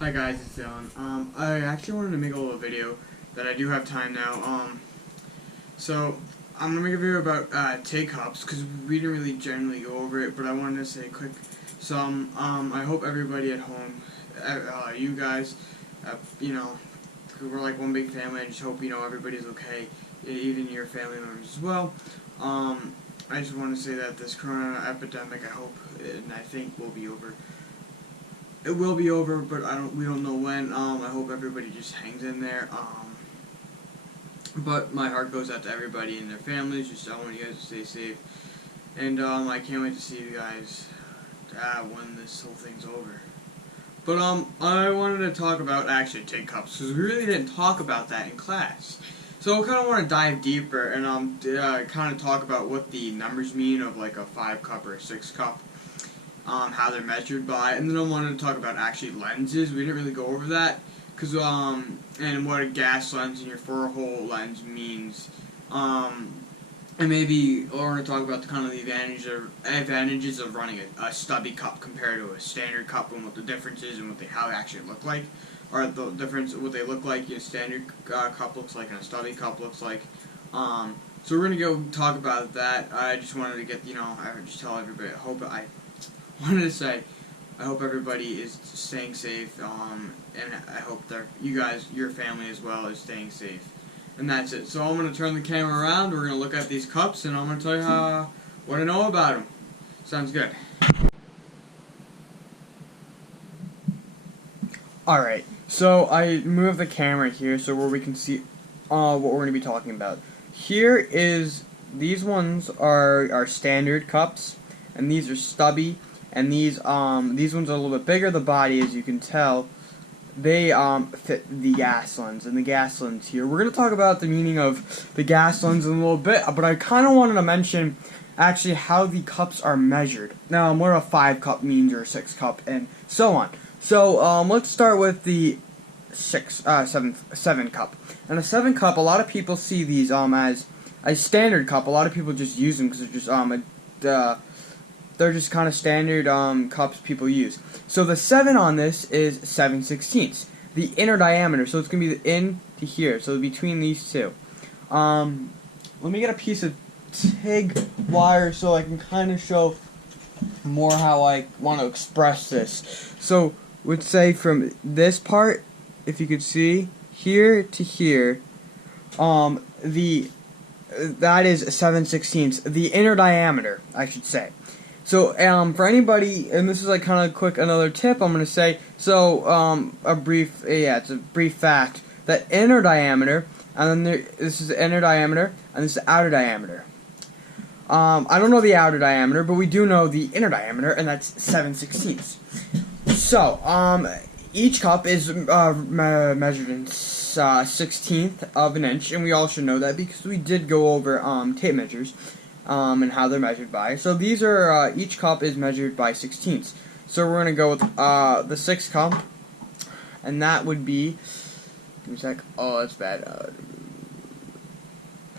Hi guys, it's Dylan. I actually wanted to make a little video that I do have time now. So I'm gonna make a video about Tig Cups because we didn't really generally go over it, but I wanted to say quick some. I hope everybody at home, you guys, we're like one big family. I just hope everybody's okay, even your family members as well. I just want to say that this corona epidemic, I hope and I think will be over. It will be over, but we don't know when. I hope everybody just hangs in there. But my heart goes out to everybody and their families. I want you guys to stay safe. And I can't wait to see you guys when this whole thing's over. But I wanted to talk about actually Tig Cups because we really didn't talk about that in class. So I kind of want to dive deeper and kind of talk about what the numbers mean of like a 5 cup or a 6 cup. How they're measured by, and then I wanted to talk about actually lenses. We didn't really go over that, cause and what a gas lens and your 4-hole lens means, and maybe I want to talk about the kind of the advantages of running a stubby cup compared to a standard cup, and what the difference is, and how they actually look like, or the difference what they look like. A standard cup looks like, and a stubby cup looks like. So we're gonna go talk about that. I just wanted to get I would just tell everybody. Wanted to say, I hope everybody is staying safe, and I hope that you guys, your family as well, is staying safe. And that's it. So I'm going to turn the camera around, we're going to look at these cups, and I'm going to tell you what I know about them. Sounds good. Alright, so I moved the camera here so where we can see what we're going to be talking about. These ones are standard cups, and these are stubby. And these ones are a little bit bigger. The body, as you can tell, they fit the gas lens. And the gas lens here, we're going to talk about the meaning of the gas lens in a little bit. But I kind of wanted to mention actually how the cups are measured. Now, what a 5 cup means or a 6 cup, and so on. So let's start with the 7 cup. And a 7 cup, a lot of people see these as a standard cup. A lot of people just use them because they're just they're just kind of standard cups people use. So the 7 on this is 7/16. The inner diameter, so it's going to be the in to here, so between these two. Let me get a piece of Tig wire so I can kind of show more how I want to express this. So would say from this part, if you could see, here to here, that is 7/16. The inner diameter, I should say. So, for anybody, and this is like kind of quick, another tip I'm going to say, so, it's a brief fact, that inner diameter, and then this is the inner diameter, and this is the outer diameter. I don't know the outer diameter, but we do know the inner diameter, and that's 7/16. So, each cup is measured in 1/16 of an inch, and we all should know that because we did go over tape measures. And how they're measured by. So these are, each cup is measured by 16ths. So we're going to go with the 6 cup, and that would be, give me a sec, oh that's bad,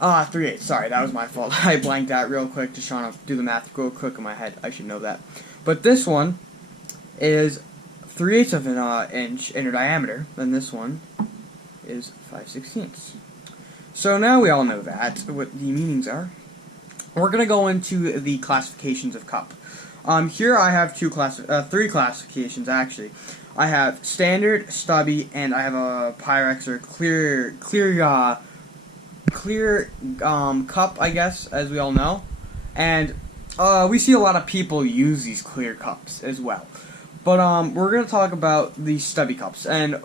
3/8, sorry, that was my fault. I blanked out real quick, just trying to do the math real quick in my head, I should know that. But this one is 3/8 of an inch inner diameter, and this one is 5/16. So now we all know that, what the meanings are. We're going to go into the classifications of cup. Here I have 3 classifications actually. I have standard, stubby, and I have a Pyrex or clear cup, I guess, as we all know. And we see a lot of people use these clear cups as well. But we're going to talk about the stubby cups, and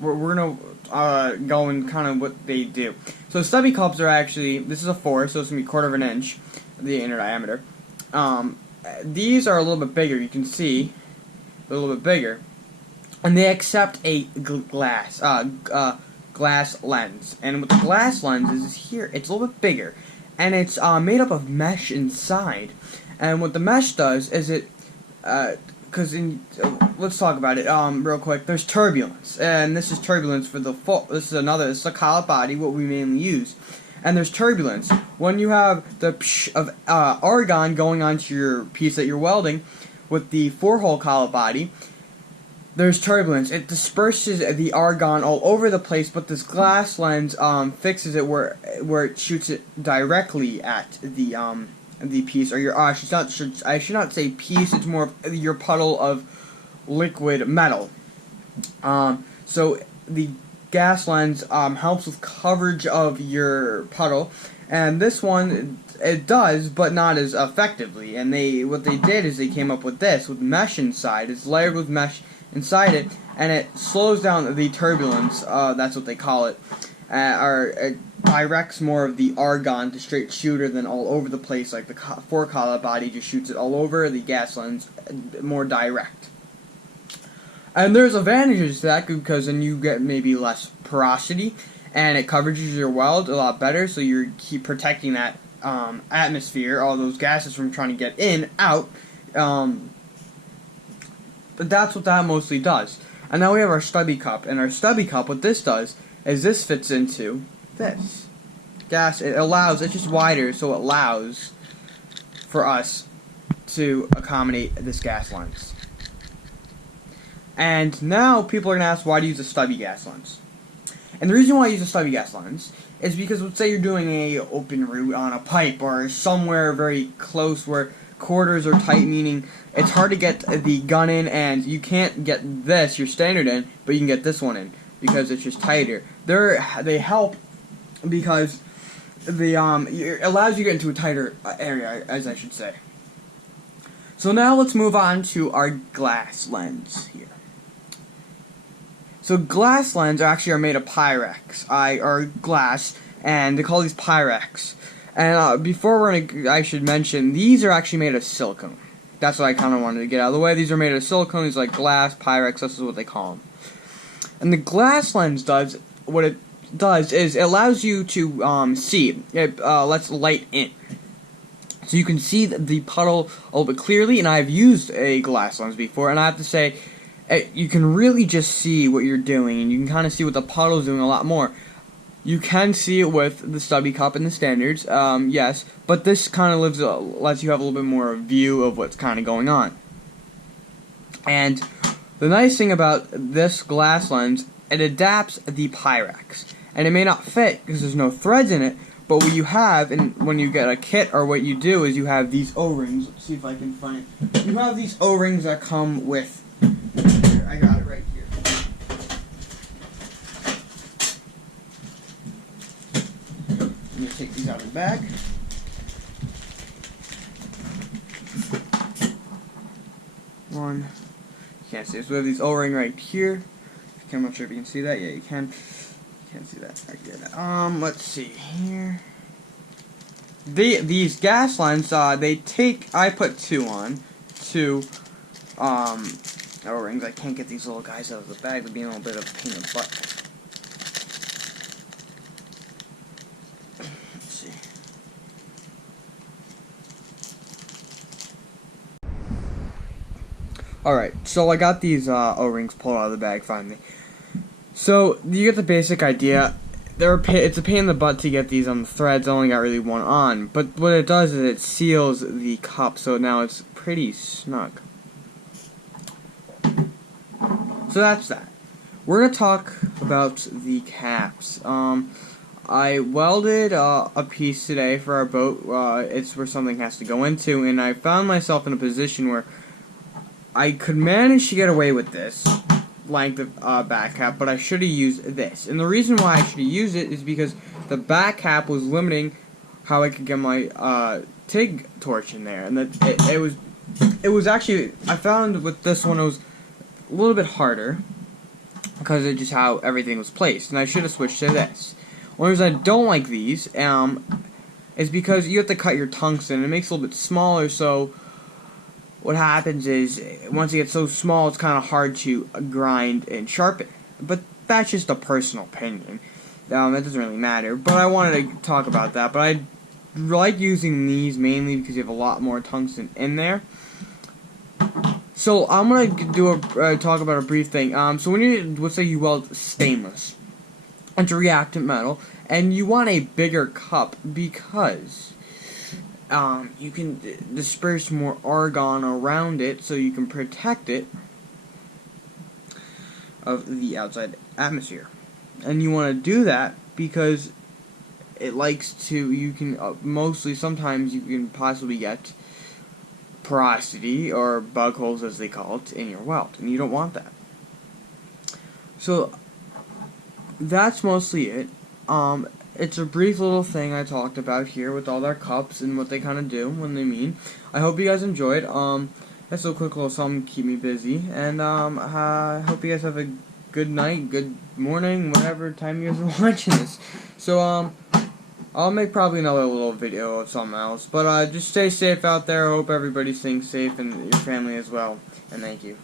we're going to go and kind of what they do. So stubby cups are actually, this is a 4, so it's going to be 1/4 of an inch, the inner diameter. These are a little bit bigger, you can see, a little bit bigger. And they accept a glass lens. And what the glass lens is here, it's a little bit bigger. And it's made up of mesh inside. And what the mesh does is let's talk about it real quick. There's turbulence, and this is turbulence for the this is a collet body, what we mainly use. And there's turbulence when you have the of argon going onto your piece that you're welding with the 4-hole collet body. there's turbulence. It disperses the argon all over the place, but this glass lens fixes it where it shoots it directly at the piece, or your I should not say piece. It's more of your puddle of liquid metal. So the gas lens helps with coverage of your puddle, and this one it does, but not as effectively. And what they did is they came up with this with mesh inside. It's layered with mesh inside it, and it slows down the turbulence. That's what they call it. Or it directs more of the argon to straight shooter than all over the place, like the four-color body just shoots it all over. The gas lens more direct. And there's advantages to that because then you get maybe less porosity, and it coverages your weld a lot better, so you keep protecting that atmosphere, all those gases from trying to get out. But that's what that mostly does. And now we have our Stubby Cup, and our Stubby Cup, what this does is this fits into this gas. It's just wider, so it allows for us to accommodate this gas lens. And now people are going to ask, why do you use a stubby gas lens? And the reason why I use a stubby gas lens is because, let's say you're doing a open route on a pipe or somewhere very close where quarters are tight, meaning it's hard to get the gun in, and you can't get this, your standard in, but you can get this one in because it's just tighter. They help because it allows you to get into a tighter area, as I should say. So now let's move on to our glass lens here. So glass lenses actually are made of Pyrex, or glass, and they call these Pyrex. And I should mention, these are actually made of silicone. That's what I kind of wanted to get out of the way. These are made of silicone. These are like glass, Pyrex. This is what they call them. And the glass lens what it does is it allows you to see. It lets light in. So you can see the puddle a little bit clearly, and I've used a glass lens before, and I have to say, you can really just see what you're doing, and you can kind of see what the puddle's doing a lot more. You can see it with the Stubby Cup and the standards, yes, but this kind of lets you have a little bit more view of what's kind of going on. And the nice thing about this glass lens, it adapts the Pyrex, and it may not fit because there's no threads in it, but what you have, and when you get a kit, or what you do, is you have these O-rings. Let's see if I can find it. You have these O-rings that come with, I got it right here. Let me take these out of the bag. One. You can't see this. We have these O-ring right here. I'm not sure if you can see that. Yeah, you can. You can't see that. Right there. Let's see here. These gas lens, I put two on. O-rings. I can't get these little guys out of the bag. They're being a little bit of a pain in the butt. Let's see. Alright, so I got these O-rings pulled out of the bag finally. So, you get the basic idea. It's a pain in the butt to get these on the threads. I only got really one on. But what it does is it seals the cup, so now it's pretty snug. So that's that. We're going to talk about the caps. I welded a piece today for our boat. It's where something has to go into, and I found myself in a position where I could manage to get away with this length of back cap, but I should have used this. And the reason why I should have used it is because the back cap was limiting how I could get my TIG torch in there, and it was actually, I found with this one it was a little bit harder because of just how everything was placed, and I should have switched to this. One reason I don't like these is because you have to cut your tungsten. It makes it a little bit smaller, so what happens is once it gets so small, it's kind of hard to grind and sharpen. But that's just a personal opinion. That doesn't really matter. But I wanted to talk about that. But I like using these mainly because you have a lot more tungsten in there. So I'm gonna talk about a brief thing. So when let's say you weld stainless into reactant metal, and you want a bigger cup because you can disperse more argon around it, so you can protect it. of the outside atmosphere. And you want to do that because it likes to, you can, mostly, sometimes you can possibly get porosity, or bug holes as they call it, in your welt, and you don't want that. So, that's mostly it. It's a brief little thing I talked about here with all our cups and what they kind of do when they mean. I hope you guys enjoyed. That's a quick little something to keep me busy, and I hope you guys have a good night, good morning, whatever time you guys are watching this. So, I'll make probably another little video of something else, but just stay safe out there. I hope everybody's staying safe and your family as well, and thank you.